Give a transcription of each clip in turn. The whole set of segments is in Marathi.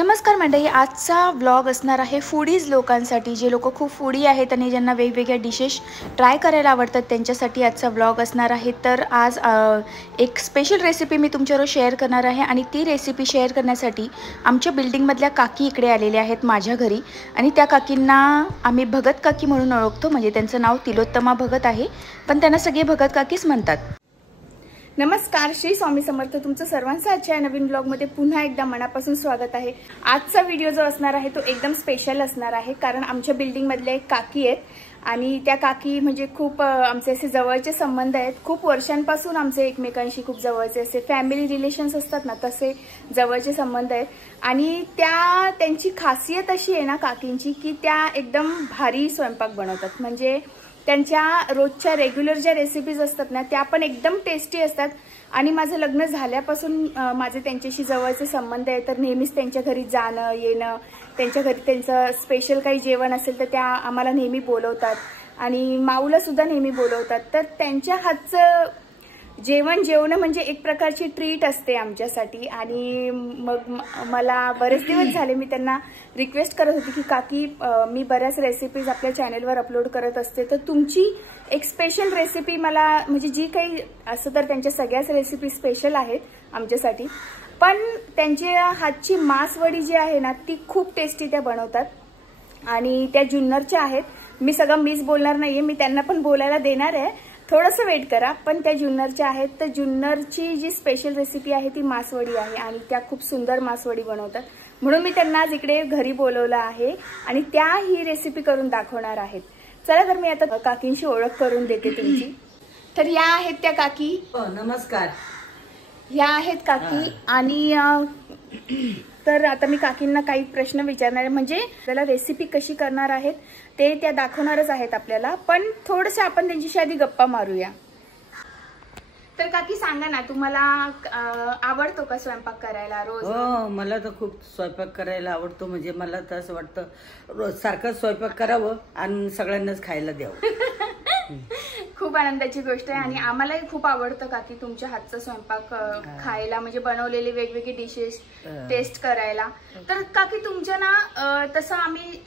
नमस्कार मंडळी, आजचा व्लॉग असणार आहे फूडीज लोकांसाठी, जे लोक खूप फूडी आहेत आणि ज्यांना वेगवेगळ्या डिशेस ट्राय करायला आवडतात त्यांच्यासाठी आजचा व्लॉग असणार आहे। तर आज एक स्पेशल रेसिपी मी तुमच्याबरोबर शेअर करणार आहे आणि ती रेसिपी शेअर करण्यासाठी आमच्या बिल्डिंगमधल्या काकी इकडे आलेल्या आहेत माझ्या घरी। आणि त्या काकींना आम्ही भगत काकी म्हणून ओळखतो, म्हणजे त्यांचं नाव तिलोत्तमा भगत आहे, पण त्यांना सगळे भगत काकीच म्हणतात। नमस्कार, श्री स्वामी समर्थ। तुमचं सर्वांचं आजच्या नवीन ब्लॉगमध्ये पुन्हा एकदा मनापासून स्वागत आहे। आजचा व्हिडिओ जो असणार आहे तो एकदम स्पेशल असणार आहे, कारण आमच्या बिल्डिंगमधल्या एक काकी आहेत आणि त्या काकी म्हणजे खूप आमचे असे जवळचे संबंध आहेत। खूप वर्षांपासून आमचे एकमेकांशी खूप जवळचे असे फॅमिली रिलेशन्स असतात ना, तसे जवळचे संबंध आहेत। आणि त्यांची खासियत अशी आहे ना काकींची, की त्या एकदम भारी स्वयंपाक बनवतात। म्हणजे त्यांच्या रोजच्या रेग्युलर ज्या रेसिपीज असतात ना, त्या पण एकदम टेस्टी असतात। आणि माझं लग्न झाल्यापासून माझे त्यांच्याशी जवळचे संबंध आहे, तर नेहमीच त्यांच्या घरी जाणं येणं, त्यांच्या घरी त्यांचं स्पेशल काही जेवण असेल तर त्या आम्हाला नेहमी बोलवतात आणि माऊला सुद्धा नेहमी बोलवतात। तर त्यांच्या हातचं जेवण म्हणजे एक प्रकारची ट्रीट असते आमच्यासाठी। आणि मग मला बरेच दिवस झाले मी त्यांना रिक्वेस्ट करत होती की काकी, मी बऱ्याच रेसिपीज आपल्या चॅनेलवर अपलोड करत असते, तर तुमची एक स्पेशल रेसिपी मला, म्हणजे जी काही असं तर त्यांच्या सगळ्याच रेसिपी स्पेशल आहेत आमच्यासाठी, पण त्यांच्या हातची मासवडी जी आहे ना ती खूप टेस्टी त्या बनवतात। आणि त्या जुन्नरच्या आहेत। मी सगळं मीच बोलणार नाहीये, मी त्यांना पण बोलायला देणार आहे, थोडंसं वेट करा। पण त्या जुन्नरच्या आहेत, तर जुन्नरची जी स्पेशल रेसिपी आहे ती मासवडी आहे आणि त्या खूप सुंदर मासवडी बनवतात। म्हणून मी त्यांना आज इकडे घरी बोलवलं आहे आणि त्या ही रेसिपी करून दाखवणार आहेत। चला तर मी आता काकींशी ओळख करून देते तुमची। तर या आहेत त्या काकी। नमस्कार। ह्या आहेत काकी। आणि तर आता मी काकींना काही प्रश्न विचारणार आहे, म्हणजे त्याला रेसिपी कशी करणार आहेत ते त्या दाखवणारच आहेत आपल्याला, पण थोडंसं आपण त्यांच्याशी आधी गप्पा मारूया। तर काकी सांगा ना, तुम्हाला आवडतो का स्वयंपाक करायला रोज? हो, मला तर खूप स्वयंपाक करायला आवडतो। म्हणजे मला तर असं वाटतं रोज सारखं स्वयंपाक करावं आणि सगळ्यांनाच खायला द्यावं। खूप आनंदाची गोष्ट आहे आणि आम्हालाही खूप आवडतं काकी तुमच्या हातचा स्वयंपाक खायला, म्हणजे बनवलेले वेगवेगळे डिशेस टेस्ट करायला। तर काकी तुमच्या ना तसं आम्ही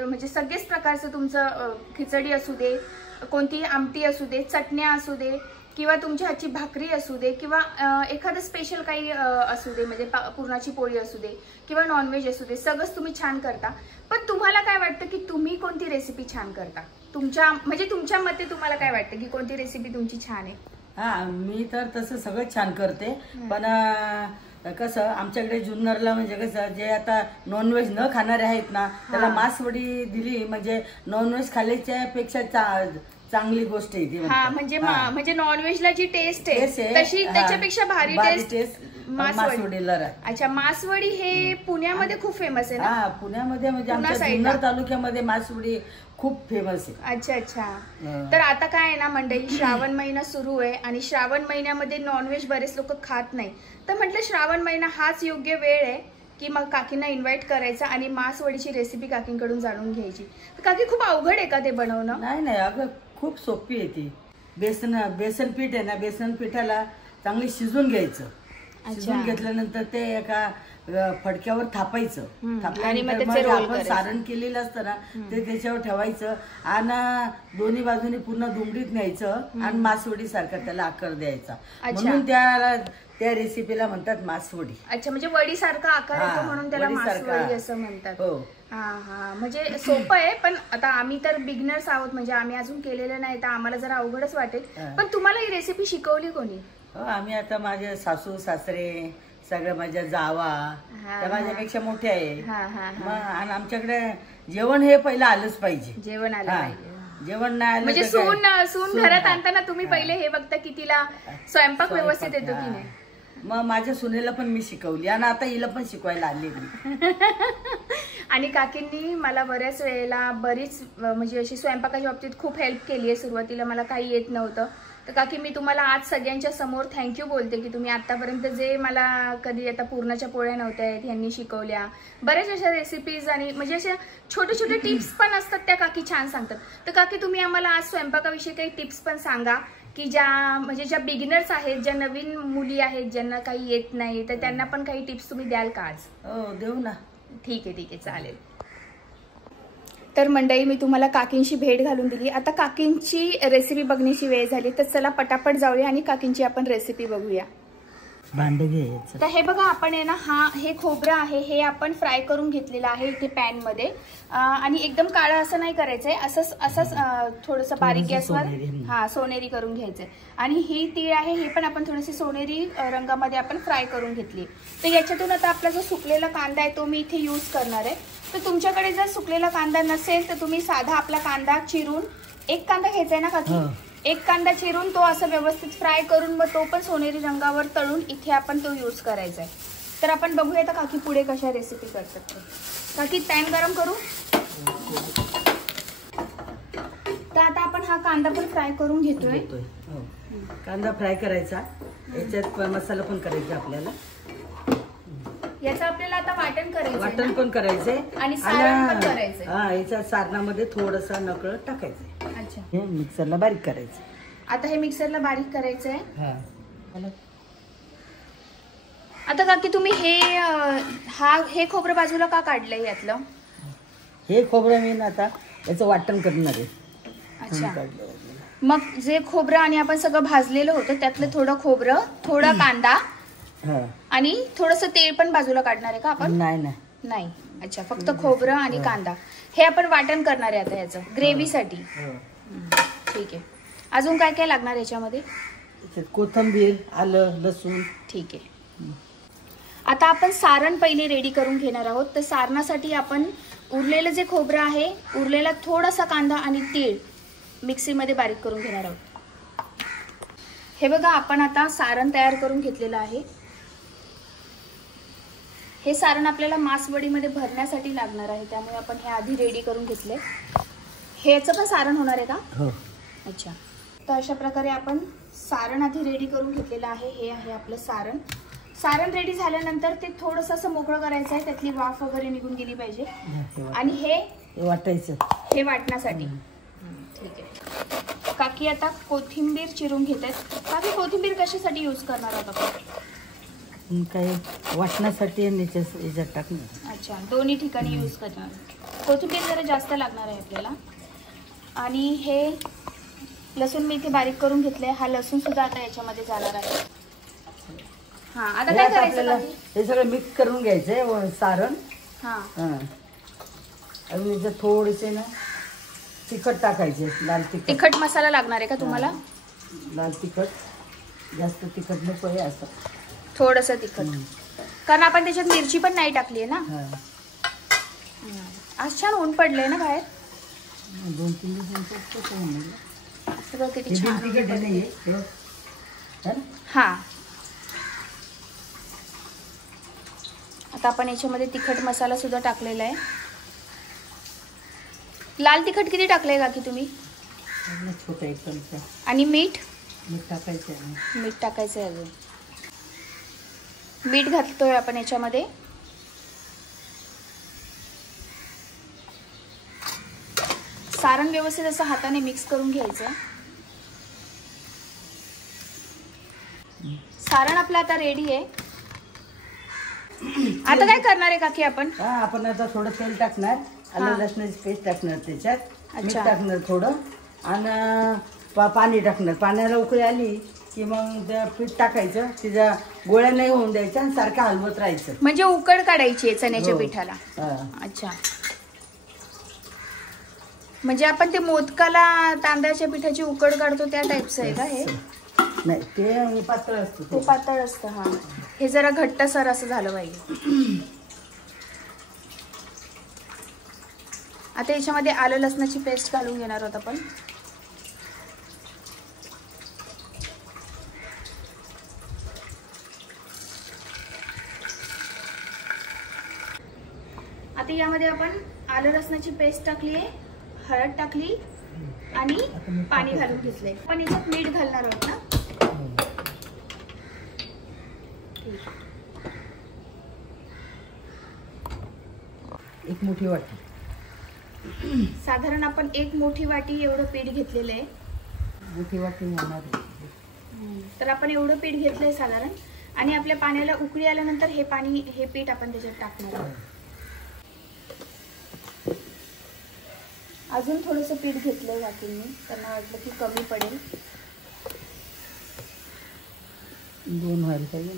म्हणजे सगळेच प्रकारचं तुमचं खिचडी असू दे, कोणती आमटी असू दे, चटण्या असू दे, किंवा तुमच्या हातची भाकरी असू दे, किंवा एखादं स्पेशल काही असू दे, म्हणजे पुरणाची पोळी असू दे किंवा नॉनव्हेज असू दे, सगळंच तुम्ही छान करता। पण तुम्हाला काय वाटतं की तुम्ही कोणती रेसिपी छान करता? तुमच्या मते तुम्हाला काय वाटतं की कोणती रेसिपी तुमची छान आहे? हा, मी तर तसं सगळं छान करते, पण कसं आमच्याकडे जुन्नरला म्हणजे कसं, जे आता नॉनव्हेज न खाणारे आहेत ना, त्याला मासवडी दिली म्हणजे नॉनव्हेज खाल्ल्याच्या पेक्षा चांगली गोष्ट आहे ती। म्हणजे नॉनव्हेजला जी टेस्ट आहे तशी त्याच्यापेक्षा भारी टेस्ट मासवडीला। अच्छा, मासवडी हे पुण्यामध्ये खूप फेमस आहे ना? हा, पुण्यामध्ये म्हणजे आमच्या जुन्नर तालुक्यामध्ये मासवडी खूप फेमस आहे। अच्छा अच्छा। तर आता काय आहे ना मंडळी, श्रावण महिना सुरू आहे आणि श्रावण महिन्यामध्ये नॉनव्हेज बरेच लोक खात नाही, तर म्हटलं श्रावण महिना हाच योग्य वेळ आहे की मग काकींना इन्व्हाइट करायचं आणि मासवडीची रेसिपी काकींकडून जाणून घ्यायची। तर काकी, खूप अवघड आहे का ते बनवणं? नाही, अगं खूप सोपी आहे ती। बेसन पीठ आहे ना, बेसन पिठाला चांगले शिजून घ्यायचं। शिजून घेतल्यानंतर ते एका फडक्यावर थापायचं। थापल्यानंतर आपण सारण केलेलं असतं ना ते त्याच्यावर ठेवायचं आणि दोन्ही बाजूनी पूर्ण दुमडीत न्यायचं आणि मासवडी सारखा त्याला आकार द्यायचा, म्हणून त्या रेसिपीला म्हणतात मासवडी। अच्छा, म्हणजे वडी सारखा आकार येतो म्हणून त्याला मासवडी असं म्हणतात। हा, म्हणजे सोपं आहे, पण आता आम्ही तर बिगनर्स आहोत, म्हणजे आम्ही अजून केलेलं नाही, तर आम्हाला जरा अवघडच वाटेल। पण तुम्हाला ही रेसिपी शिकवली कोणी? आम्ही आता माझे सासू सासरे सगळं, माझ्या जावा त्या माझ्यापेक्षा मोठे आहे। आणि आमच्याकडे जेवण हे पहिलं आलंच पाहिजे। जेवण आलं पाहिजे। जेवण नाही आलं म्हणजे सून घरात आणताना तुम्ही पहिले हे बघता की तिला स्वयंपाक व्यवस्थित येतो की नाही। मग माझ्या सुनेला पण मी शिकवली आणि आता हिला पण शिकवायला आली। आणि काकींनी मला बऱ्याच वेळेला म्हणजे अशी स्वयंपाकाच्या बाबतीत खूप हेल्प केली आहे। सुरुवातीला मला काही येत नव्हतं, तर काकी मी तुम्हाला आज सगळ्यांच्या समोर थँक्यू बोलते की तुम्ही आतापर्यंत जे मला कधी आता पुरणाच्या पोळ्या नव्हत्या ह्यांनी शिकवल्या, बऱ्याच अशा रेसिपीज आणि म्हणजे अशा छोटे छोटे टिप्स पण असतात त्या काकी छान सांगतात। तर काकी, तुम्ही आम्हाला आज स्वयंपाकाविषयी काही टिप्स पण सांगा की ज्या म्हणजे ज्या बिगिनर्स आहेत, ज्या नवीन मुली आहेत, ज्यांना काही येत नाही, तर त्यांना पण काही टिप्स तुम्ही द्याल का आज? हो देऊ ना. ठीक आहे चालेल. तर मंडळी, मी तुम्हाला काकींची भेट घालून दिली. आता काकींची रेसिपी बघण्याची वेळ झाली, तर चला पटापट जाऊया आणि काकींची आपण रेसिपी बघूया. भांडे घ्यायचं. तर हे बघा, आपण आहे ना, हे खोबरं आहे, हे आपण फ्राय करून घेतलेलं आहे इथे पॅन मध्ये. आणि एकदम काळं असं नाही करायचंय, असंच थोडंसं बारीक गॅसवर सोनेरी करून घ्यायचंय. आणि ही तीळ आहे, ही पण आपण थोडीशी सोनेरी रंगामध्ये आपण फ्राय करून घेतली. तर याच्यातून आता आपला जो सुकलेला कांदा आहे तो मी इथे यूज करणार आहे. तर तुमच्याकडे जर सुकलेला कांदा नसेल तर तुम्ही साधा आपला कांदा चिरून, एक कांदा घ्यायचा आहे ना काकी, एक कांदा चिरून तो असं व्यवस्थित फ्राय करून मग तो पण सोनेरी रंगावर तळून इथे आपण तो यूज करायचा आहे. तर आपण बघूया आता काकी पुढे कशा रेसिपी करतात. काकी पॅन गरम करू. तर आता आपण हा कांदा पण फ्राय करून घेतोय. कांदा फ्राय करायचा, याच्यात मसाला पण करायचा आपल्याला. याचं आपल्याला आता वाटण करायचं, वाटण पण करायचंय आणि सारण पण करायचंय. याच्या सारणामध्ये थोडंसं नकळत टाकायचंय. अच्छा, हे मिक्सरला बारीक करायचं. आता हे मिक्सरला बारीक करायचंय. आता काकी तुम्ही हे खोबरं बाजूला का काढलंय यातलं? हे खोबरं मी आता याचं वाटण करणार आहे. अच्छा, मग जे खोबरं आणि आपण सगळं भाजलेलं होतं त्यातलं थोडं खोबरं, थोडा कांदा आणि थोडस तेल पण बाजूला काढणार आहे का आपण? नाही. अच्छा, फक्त खोबरं आणि कांदा हे आपण वाटण करणार आहे आता याचं ग्रेव्हीसाठी. ठीक आहे. अजून काय काय लागणार याच्यामध्ये? कोथिंबीर, आलं, लसूण. ठीक आहे. आता आपण सारण पहिले रेडी करून घेणार आहोत. तर सारणासाठी आपण उरलेलं जे खोबरं आहे, उरलेला थोडासा कांदा आणि तीळ मिक्सीमध्ये बारीक करून घेणार आहोत. हे बघा, आपण आता सारण तयार करून घेतलेलं आहे. हे सारण आपल्याला मासवडीमध्ये भरण्यासाठी लागणार आहे, त्यामुळे आपण हे आधी रेडी करून घेतले. ह्याचं पण सारण होणार आहे का? हो. अच्छा, तर अशा प्रकारे आपण सारण आधी रेडी करून घेतलेलं आहे. हे आहे आपलं सारण. सारण रेडी झाल्यानंतर ते थोडंसं असं मोकळं करायचं आहे, त्यातली वाफ वगैरे निघून गेली पाहिजे. आणि हे वाटायचं, हे वाटण्यासाठी. ठीक आहे. काकी आता कोथिंबीर चिरून घेत आहेत. काकी, कोथिंबीर कशासाठी यूज करणार आहोत आपण? काही वाटण्यासाठी आणि याच्यात टाकणार. अच्छा, दोन्ही ठिकाणी यूज करणार. कोथिंबीर जरा जास्त लागणार आहे आपल्याला. आणि हे लसूण मी इथे बारीक करून घेतलंय. हा लसूण सुद्धा आता याच्यामध्ये जाणार आहे. आता काय करायचं? हे सगळं मिक्स करून घ्यायचंय सारण. आणि याच्यात थोडेसे ना तिखट टाकायचे, लाल तिखट. तिखट मसाला लागणार आहे का तुम्हाला? लाल तिखट, जास्त तिखट नको आहे, असं थोडंसं तिखट, कारण आपण त्याच्यात मिरची पण नाही टाकली आहे ना. आज छान ऊन पडलंय ना बाहेर. 2-3 दिवसांचं सगळं किती छान तिखट नाही. आता आपण याच्यामध्ये तिखट मसाला सुद्धा टाकलेला आहे. लाल तिखट किती टाकलंय काकी तुम्ही? छोटा 1 चमचा. आणि मीठ टाकायचं आहे. मीठ टाकायचं आहे. अजून मीठ घालतोय आपण याच्यामध्ये. सारण व्यवस्थित असं हाताने मिक्स करून घ्यायचं. सारण आपलं आता रेडी आहे. आता काय करणार आहे काकी आपण? आपण आता थोडं तेल टाकणार, आलं लसणाची पेस्ट टाकणार, त्याच्यात मीठ टाकणार थोडं, आणि पाणी टाकणार. पाण्याला उकळी आली की मग पीठ टाकायचं, तिच्या गोळ्या नाही होऊन द्यायच्या आणि सारखं हलवत राहायचं. म्हणजे उकड काढायची आहे चण्याच्या पिठाला. अच्छा, म्हणजे आपण ते मोदकाला तांदळाच्या पिठाची उकड काढतो त्या टाईपचं आहे का हे? नाही, ते पातळ असतं. ते पातळ असतं. हे जरा घट्टसर असं झालं पाहिजे. आता याच्यामध्ये आलं लसणाची पेस्ट घालून घेणार आहोत आपण. आता यामध्ये आपण आलं लसणाची पेस्ट टाकली आहे, हळद टाकली आणि पाणी घालून घेतलंय. पण याच्यात मीठ घालणार आहोत ना. एक मोठी वाटी, साधारण आपण 1 मोठी वाटी एवढं पीठ घेतलेलं आहे. मोठी वाटी होणार आहे. तर आपण एवढं पीठ घेतलंय साधारण, आणि आपल्या पाण्याला उकळी आल्यानंतर हे पीठ आपण त्याच्यात टाकणार आहोत. अजून थोडंसं पीठ घेतलंय वाटींनी, त्यांना वाटलं की कमी पडेल. 2 व्हायला पाहिजे,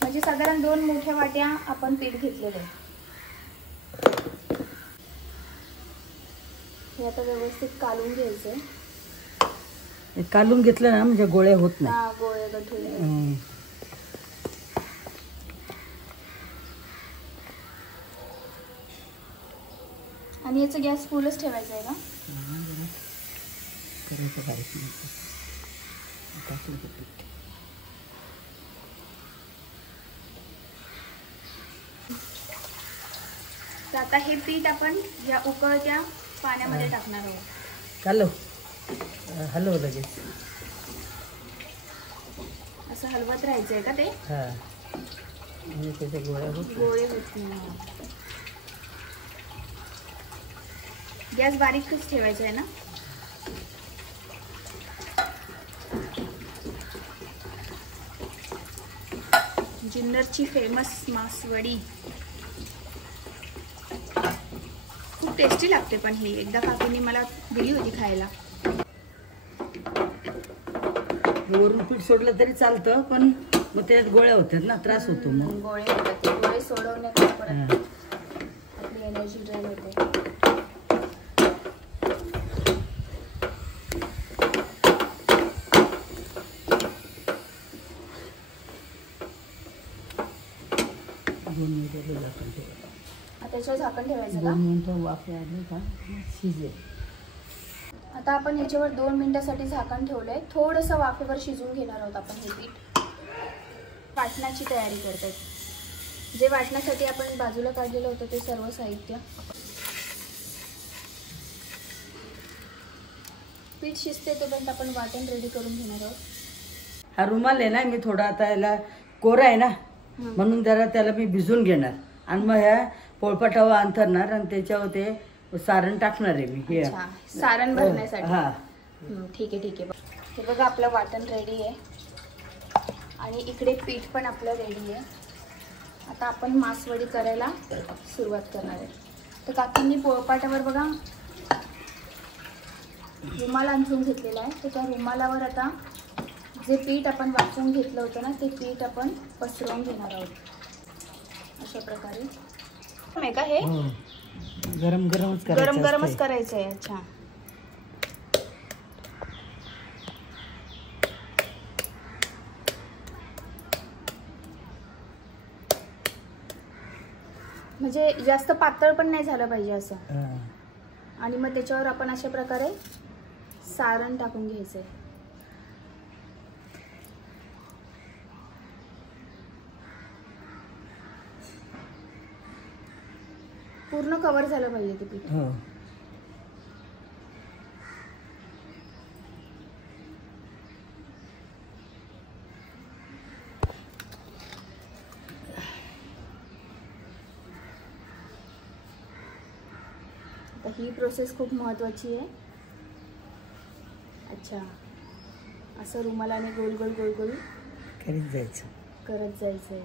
म्हणजे साधारण 2 मोठ्या वाट्या आपण पीठ घेतलेलं आहे. हे आता व्यवस्थित कालून घ्यायचंय. कालून घेतलं ना म्हणजे गोळ्या होत नाही. हा, गोळे गठून. आणि याचं गॅस फुलच ठेवायचं आहे का? तर आता हे पीठ आपण या उकळत्या पाण्यामध्ये टाकणार आहोत. हलव लगेच. असं हलवत राहायचंय का ते? हा, म्हणजे त्याच्या गोळे होत नाही. गॅस बारीकच ठेवायचा आहे ना? जुन्नरची फेमस मासवडी खूप टेस्टी लागते. पण ही एकदा काकींनी मला दिली होती खायला. वरून पीठ सोडलं तरी चालतं, पण मग त्यात गोळ्या होतात ना, त्रास होतो. मग गोळे होतात, गोळे सोडवण्यात परत आपली एनर्जी ड्रेन होते. त्याच्यावर झाकण ठेवायचं का? 2 मिनिटं वाफ आली का शिजेल. आता आपण याच्यावर 2 मिनिटासाठी झाकण ठेवलंय. थोडंसं वाफेवर शिजवून घेणार आहोत आपण हे पीठ. वाटणाची तयारी करतात. जे वाटण्यासाठी आपण बाजूला काढलेलं होतं ते सर्व साहित्य. पीठ शिजते तोपर्यंत आपण वाटण रेडी करून घेणार आहोत. हा रुमाल आहे ना, मी थोडा आता याला कोरा आहे ना, म्हणून जरा त्याला मी भिजून घेणार आणि मग ह्या पोळपाटावर अंथरणार आणि त्याच्यावर ते सारण टाकणार आहे मी. हे सारण भरण्यासाठी. हा, ठीक आहे. हे बघा, आपलं वाटण रेडी आहे आणि इकडे पीठ पण आपलं रेडी आहे. आता आपण मासवडी करायला सुरुवात करणार आहे. तर काकींनी पोळपाटावर बघा रुमाल अंथरून घेतलेला आहे. तर त्या रुमालावर आता जे पीठ आपण वाटून घेतलं होतं ना, ते पीठ आपण पसरवून घेणार आहोत अशा प्रकारे. आहे का हे? गरम गरमच करायचं आहे. अच्छा, म्हणजे जास्त पातळ पण नाही झालं पाहिजे असं. आणि मग त्याच्यावर आपण अशा प्रकारे सारण टाकून घ्यायचंय. पूर्ण कव्हर झालं पाहिजे ते पीठ. आता ही प्रोसेस खूप महत्त्वाची आहे. अच्छा, असं रुमालाने गोल गोल गोल गोल करत जायचंय.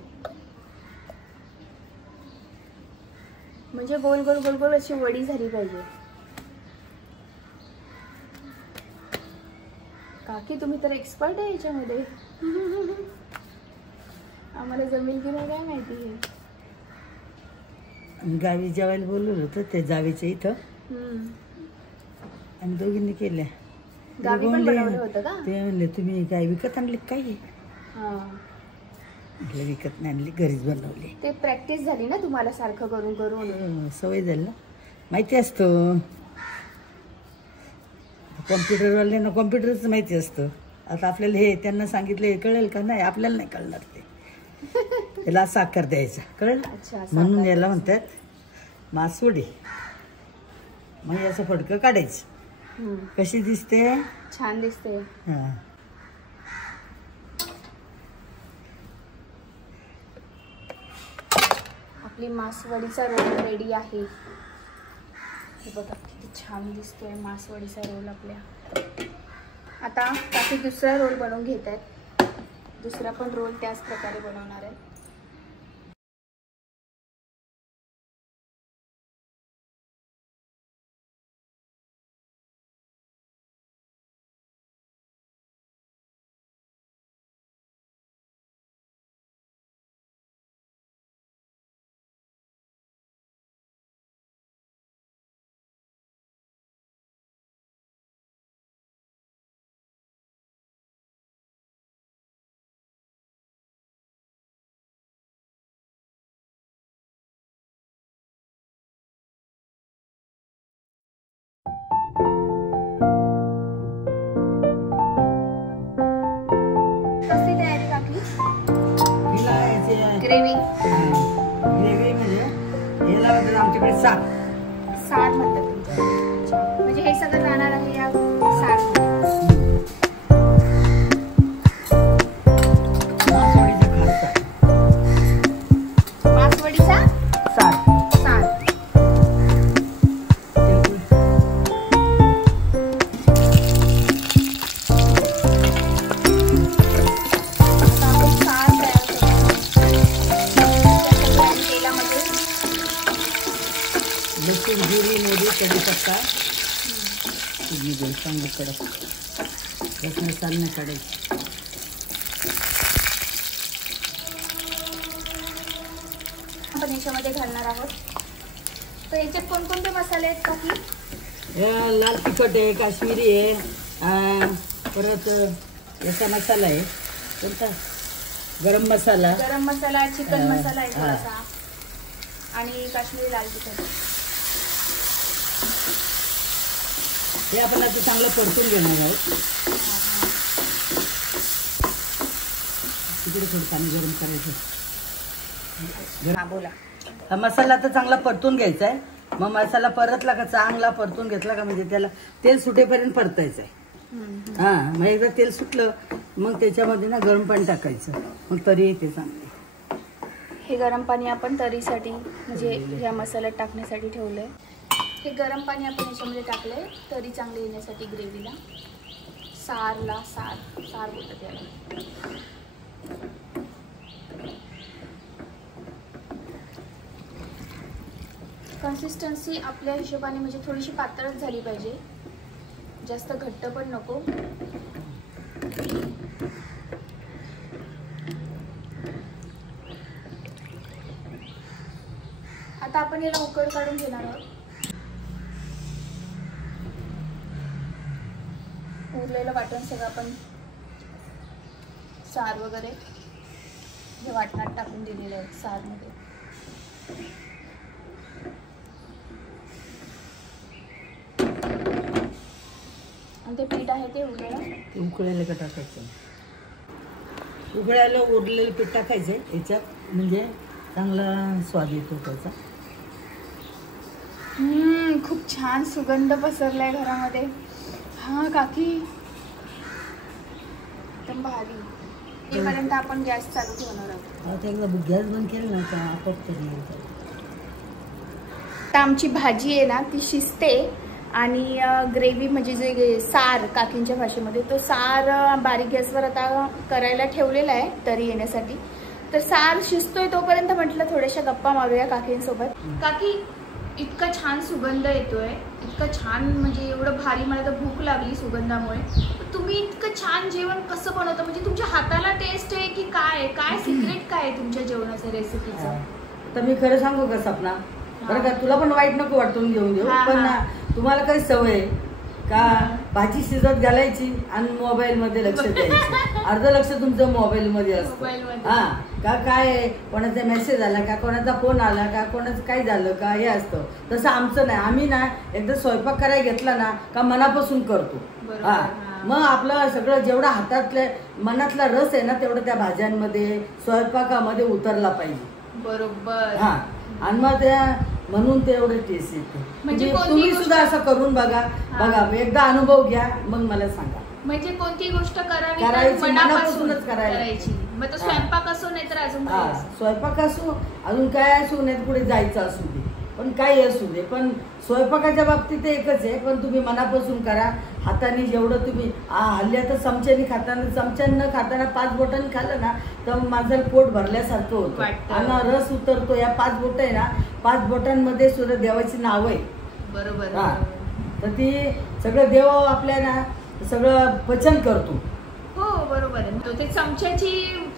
म्हणजे गोल गोल गोल गोल अशी वडी झाली पाहिजे. काकी तुम्ही तर एक्सपर्ट आहे याच्यामध्ये. आम्हाला जमेल की नाही काय माहिती. हे गावी जेवायला बोलवलं होतं ते जावेच्या इथं, आणि दोघींनी केल्या. गावी पण बनवलं होतं का? ते म्हणले तुम्ही काय विकत आणली काय? विकत नाही आणली, घरीच बनवली. ते प्रॅक्टिस झाली ना तुम्हाला सारखं करून करून, सवय झाली ना, माहिती असतं. कॉम्प्युटरवाल्यांना कॉम्प्युटरच माहिती असतं. आता आपल्याला हे त्यांना सांगितलं हे कळेल का? नाही, आपल्याला नाही कळणार. ते याला साखर द्यायचा, कळेल? म्हणून याला म्हणतात मासवडी. मग याचं फडकं काढायचं. कशी दिसते? छान दिसते. आपली मासवडीचा रोल रेडी आहे. हे बघा किती छान दिसतोय मासवडीचा रोल आपल्या. आता काकी दुसरा रोल बनवून घेत आहेत. दुसरा पण रोल त्याच प्रकारे बनवणार आहे. ग्रेव्ही म्हणजे याला म्हणतात आमच्याकडे सार. सार म्हणतात तुमच्याकडे. म्हणजे हे सगळं राहणार आहे या सार. मासवडीचा सार. सार. लसूण, जिरी, मोहरी, कढीपत्ता चांगलं कडक लसूण चालणं काढायचं. आपण याच्यामध्ये घालणार आहोत. तर याच्यात कोणकोणते मसाले आहेत काकी? लाल तिखट आहे, काश्मीरी आहे, परत याचा मसाला आहे कोणता, गरम मसाला, चिकन मसाला आहे थोडासा, आणि काश्मीरी लाल तिखट. हे आपण आता चांगलं परतून घेणार आहोत. तिकडे थोडं पाणी गरम करायचं. बोला. हा मसाला आता चांगला परतून घ्यायचा आहे. मग मसाला परतला का चांगला परतून घेतला का म्हणजे त्याला तेल सुटेपर्यंत परतायचं आहे. हा मग एकदा तेल सुटलं मग त्याच्यामध्ये ना गरम पाणी टाकायचं. मग तरी येते चांगली. हे गरम पाणी आपण तरीसाठी म्हणजे या मसाल्यात टाकण्यासाठी ठेवलंय. हे गरम पाणी आपण याच्यामध्ये टाकलंय तरी चांगली येण्यासाठी ग्रेव्हीला. सार बोलतात याला. कन्सिस्टन्सी आपल्या हिशोबाने म्हणजे थोडीशी पातळच झाली पाहिजे, जास्त घट्ट पण नको. आता आपण याला उकड काढून घेणार आहोत. उरलेलं वाटण सगळं आपण सार वगैरे हे वाटणात टाकून दिलेलं आहे सारमध्ये. आणि ते पीठ आहे ते उकळायला का टाकायचं. उकळायला उरलेलं पीठ टाकायचं याच्यात म्हणजे चांगला स्वाद येतो त्याचा. खूप छान सुगंध पसरलाय घरामध्ये. हा काकी एकदम भारी. तेपर्यंत आपण गॅस चालू ठेवणार आहोत. आता एकदा गॅस बंद केला ना तर आपोआप तरी येतं. आता आमची भाजी आहे ना ती शिजते आणि ग्रेव्ही म्हणजे जे सार काकींच्या भाषेमध्ये तो सार बारीक गॅसवर आता करायला ठेवलेला आहे तरी येण्यासाठी. तर सार शिजतोय तोपर्यंत म्हटलं थोड्याशा गप्पा मारूया काकींसोबत. काकी इतका छान सुगंध येतोय, इतकं छान म्हणजे एवढं भारी. मला तर भूक लागली सुगंधामुळे. तुम्ही इतकं छान जेवण कसं बनवता? म्हणजे तुमच्या हाताला टेस्ट आहे की काय? काय सिक्रेट काय आहे तुमच्या जेवणाच्या रेसिपीचं? तर मी खरं सांगू का सपना, बरं का तुला पण वाईट नको वाटून घेऊ पण ना तुम्हाला काही सवय का भाजी शिजत घालायची आणि मोबाईल मध्ये लक्ष द्यायचं. अर्ध लक्ष तुमचं मोबाईल मध्ये असतं. हा का काय कोणाचा मेसेज आला का, कोणाचा फोन आला का, कोणाचं काय झालं का हे असतं. तसं आमचं नाही. आम्ही ना एकदा स्वयंपाक करायला घेतला ना का मनापासून करतो. हा मग आपलं सगळं जेवढा हातातल्या मनातला रस आहे ना तेवढं त्या भाज्यांमध्ये स्वयंपाकामध्ये उतरला पाहिजे. बरोबर. हा आणि मग त्या म्हणून ते एवढं टेस्ट येते. म्हणजे तुम्ही सुद्धा असं करून बघा एकदा अनुभव घ्या मग मला सांगा. म्हणजे कोणती गोष्ट करायची मनापासूनच करायची. मग तो स्वयंपाक असो नाही तर अजून स्वयंपाक असो अजून काय असो नाही पुढे जायचं असू दे पण काही असू दे, पण स्वयंपाकाच्या बाबतीत एकच आहे, पण तुम्ही मनापासून करा. हाताने जेवढं तुम्ही हल्ली आता चमच्याने खाताना, चमच्यानं न खाताना 5 बोटांनी खाल्लं ना तर माझं पोट भरल्यासारखं होतं आणि रस उतरतो. या 5 बोट आहे ना, 5 बोटांमध्ये सुद्धा देवाची नाव आहे. बरोबर. हा, तर ती सगळं देव आपल्याला सगळं पचन करतो. हो बरोबर आहे. ते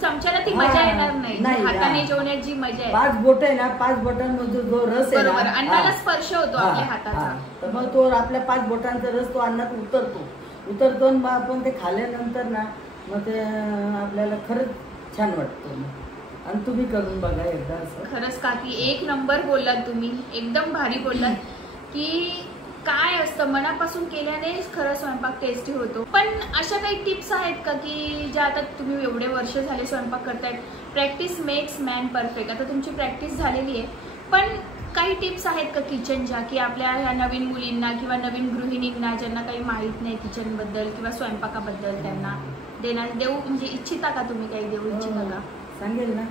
चमच्याला ती मजा येणार नाही, हाताने जेवण्याची मजा आहे. 5 बोट आहे ना, 5 बोटांमध्ये जो रस आहे ना, अन्नाला स्पर्श होतो आपल्या हाताचा, तर मग तो आपल्या 5 बोटांचा रस तो अन्नात उतरतो आणि मग आपण ते खाल्ल्यानंतर ना मग ते आपल्याला खरंच छान वाटतं. आणि तुम्ही करून बघा एकदा असं. खरंच काकी एक नंबर बोललात तुम्ही, एकदम भारी बोललात की काय असतं मनापासून केल्यानेच खरं स्वयंपाक टेस्टी होतो. पण अशा काही टिप्स आहेत का की ज्या आता तुम्ही एवढे वर्ष झाले स्वयंपाक करतायत, प्रॅक्टिस मेक्स मॅन परफेक्ट, आता तुमची प्रॅक्टिस झालेली आहे, पण काही टिप्स आहेत का किचनच्या की आपल्या ह्या नवीन मुलींना किंवा नवीन गृहिणींना ज्यांना काही माहीत नाही किचनबद्दल किंवा स्वयंपाकाबद्दल त्यांना देऊ म्हणजे इच्छिता का तुम्ही, काही देऊ इच्छिता का? सांगेल ना.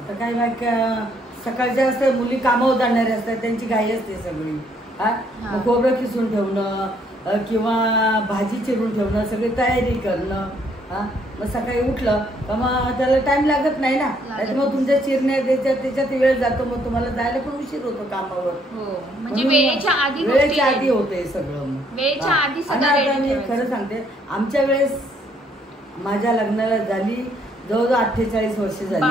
आता काय बायका सकाळच्या असतात, मुली कामावर जाणारे असतात, त्यांची घाई असते सगळी. मग खोबरं किसून ठेवणं किंवा भाजी चिरून ठेवणं, सगळी तयारी करणं. मग सकाळी उठलं का मग त्याला टाइम लागत नाही ना, मग तुमच्या चिरण्या त्याच्यात वेळ जातो, मग तुम्हाला जायला पण उशीर होतो कामावर. म्हणजे वेळेच्या आधी होते सगळं. वेळेच्या आधी आता मी खरं सांगते, आमच्या वेळेस माझ्या लग्नाला झाली जवळजवळ 48 वर्ष झाली.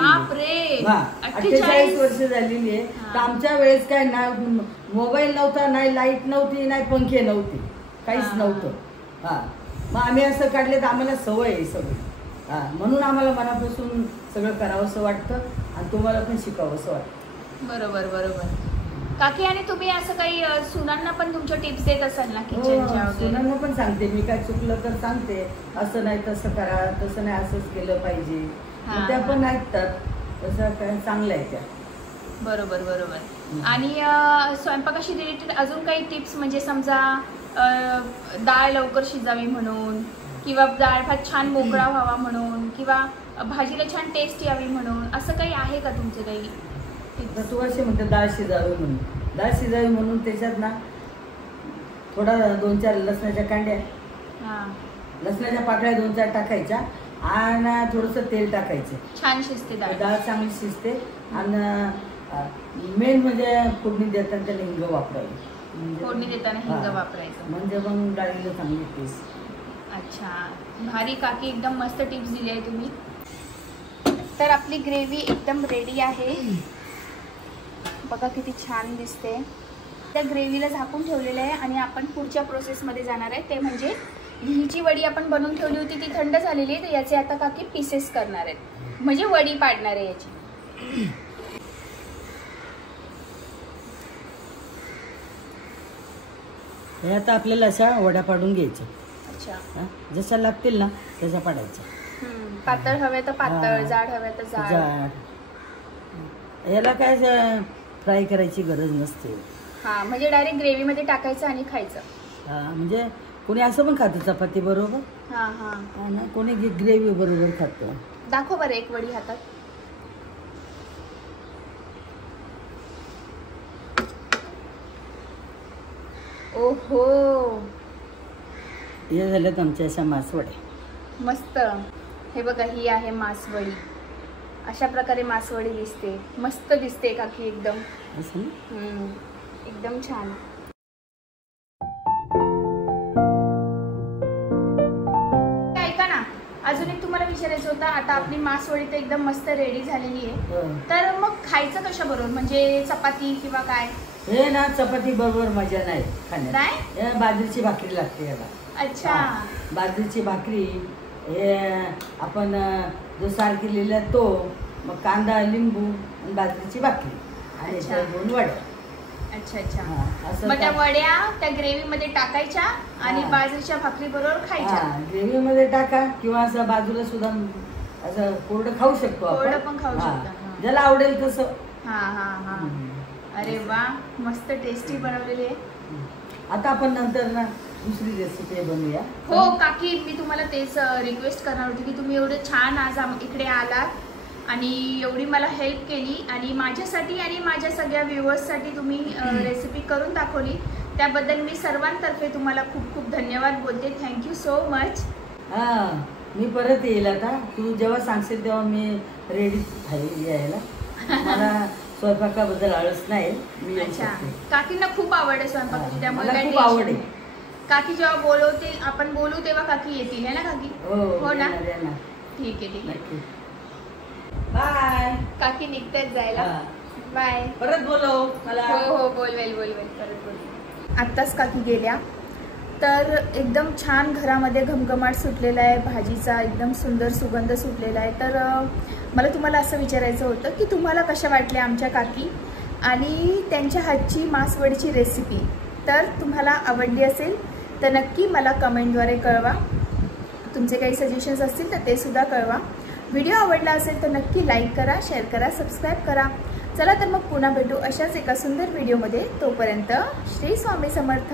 48 वर्ष झालेली आहे. तर आमच्या वेळेस काय ना मोबाईल नव्हता, नाही लाईट नव्हती, नाही पंखे नव्हते, काहीच नव्हतं. मग आम्ही असं काढले तर आम्हाला सवय आहे सगळी. म्हणून आम्हाला मनापासून सगळं करावंसं वाटतं आणि तुम्हाला पण शिकावंसं वाटतं. बरोबर काकी. आणि तुम्ही असं काही सुनांना पण तुमच्या टिप्स देत असाल ना किचनच्या? सुनांना पण सांगते मी, काय चुकलं तर सांगते, असं नाही तसं करा, तसं नाही असंच केलं पाहिजे. त्या पण ऐकतात, तसं काय चांगलं आहे त्या. बरोबर. आणि स्वयंपाकाशी रिलेटेड अजून काही टिप्स, म्हणजे समजा डाळ लवकर शिजावी म्हणून, किंवा डाळ भात छान मोकळा व्हावा म्हणून, किंवा भाजीला छान टेस्ट यावी म्हणून, असं काही आहे का तुमचं काही? तू असे म्हणते डाळ शिजावी म्हणून त्याच्यात ना थोडा 2-4 लसणाच्या कांड्या, लसणाच्या पाकळ्या 2-4 टाकायच्या आणि थोडंसं तेल टाकायचं, छान शिजते डाळ चांगली शिजते. आणि मेन म्हणजे फोडणी देताना त्याला हिंग वापरावी, फोडणी देताना हिंग वापरायचं, म्हणजे मग डाळीला चांगली टेस्ट. अच्छा, भारी काकी, एकदम मस्त टिप्स दिली आहे तुम्ही. तर आपली ग्रेव्ही एकदम रेडी आहे, बघा किती छान दिसते. त्या ग्रेव्हीला झाकून ठेवलेलं आहे आणि आपण पुढच्या प्रोसेसमध्ये जाणार आहे, ते म्हणजे ही जी वडी आपण बनवून ठेवली होती ती थंड झालेली आहे, तर याचे आता काकी पीसेस करणार आहेत, म्हणजे वडी पाडणार आहे याची. हे आता आपल्याला अशा वड्या पाडून घ्यायच्या. अच्छा, जशा लागतील ना तशा पाडायच्या. पातळ हव्या तर पातळ, जाड हव्या तर जाड. याला काय फ्राय करायची गरज नसते. म्हणजे डायरेक्ट ग्रेव्ही मध्ये टाकायचं आणि खायचं. म्हणजे कोणी असं पण खातं चपाती बरोबर, ना कोणी ग्रेव्ही बरोबर खातं. दाखव बरं एक वडी हातात. ओहो, हे झाल्यात आमच्या अशा मासवड्या. मस्त. हे बघा, ही आहे मासवडी. अशा प्रकारे मासवडी दिसते, मस्त दिसते काकी, एकदम एकदम छान. ऐका ना, अजून एक तुम्हाला विचारायचं होतं. आता आपली मासवडी तर एकदम मस्त रेडी झालेली आहे, तर मग खायचं कशा बरोबर, म्हणजे चपाती किंवा काय? हे ना चपाती बरोबर मजा नाही खाण्यात, बाजरीची भाकरी लागते याला. अच्छा, बाजरीची भाकरी, हे आपण जो सार केलेला तो, मग कांदा लिंबू आणि बाजरीची भाकरी आणि 2 वड्या. अच्छा, मग त्या वड्या त्या ग्रेव्ही मध्ये टाकायच्या आणि बाजरीच्या भाकरी बरोबर खायच्या. ग्रेव्ही मध्ये टाका किंवा असं बाजूला सुद्धा असं कोरडं खाऊ शकतो आपण, कोरडं पण खाऊ शकतो, ज्याला आवडेल तसं. अरे वा, मस्त टेस्टी बनवलेली आहे. आता आपण नंतर ना दुसरी रेसिपी बनवूया. हो काकी, मी तुम्हाला तेच रिक्वेस्ट करणार होती की तुम्ही एवढं छान आज इकडे आलात आणि एवढी मला हेल्प केली आणि माझ्यासाठी आणि माझ्या सगळ्या व्ह्युअर्ससाठी तुम्ही रेसिपी करून दाखवली, त्याबद्दल मी सर्वांतर्फे तुम्हाला खूप खूप धन्यवाद बोलते. Thank you so much. हां, मी परत येईल आता. तू जेव्हा सांगशील तेव्हा मी रेडी आहे यायला. मला स्वयंपाकाबद्दल आळस नाही. मी अच्छा, काकींना खूप आवड आहे स्वयंपाकाची, त्यामुळे काय खूप आवड आहे. काकी जेव्हा बोलवतील, आपण बोलू तेव्हा काकी येतील, है ना काकी? हो ना. ठीक आहे ठीक आहे. बाय. काकी निघतेच जायला. बाय. परत बोलव मला. हो बोलवेल परत बोलवेल. आत्ताच काकी गेल्या. तर एकदम छान घरामध्ये घमघमाट सुटलेला आहे, भाजीचा एकदम सुंदर सुगंध सुटलेला आहे. तर मला तुम्हाला असं विचारायचं होतं की तुम्हाला कशा वाटल्या आमच्या काकी आणि त्यांच्या हातची मासवडीची रेसिपी. तर तुम्हाला आवडली असेल तर नक्की मला कमेंटद्वारे कळवा. तुमचे काही सजेशन्स असतील तर ते सुद्धा कळवा. व्हिडिओ आवडला असेल तर नक्की लाईक करा, शेअर करा, सबस्क्राईब करा. चला तर मग पुन्हा भेटू अशाच एका सुंदर व्हिडिओमध्ये. तोपर्यंत श्री स्वामी समर्थ.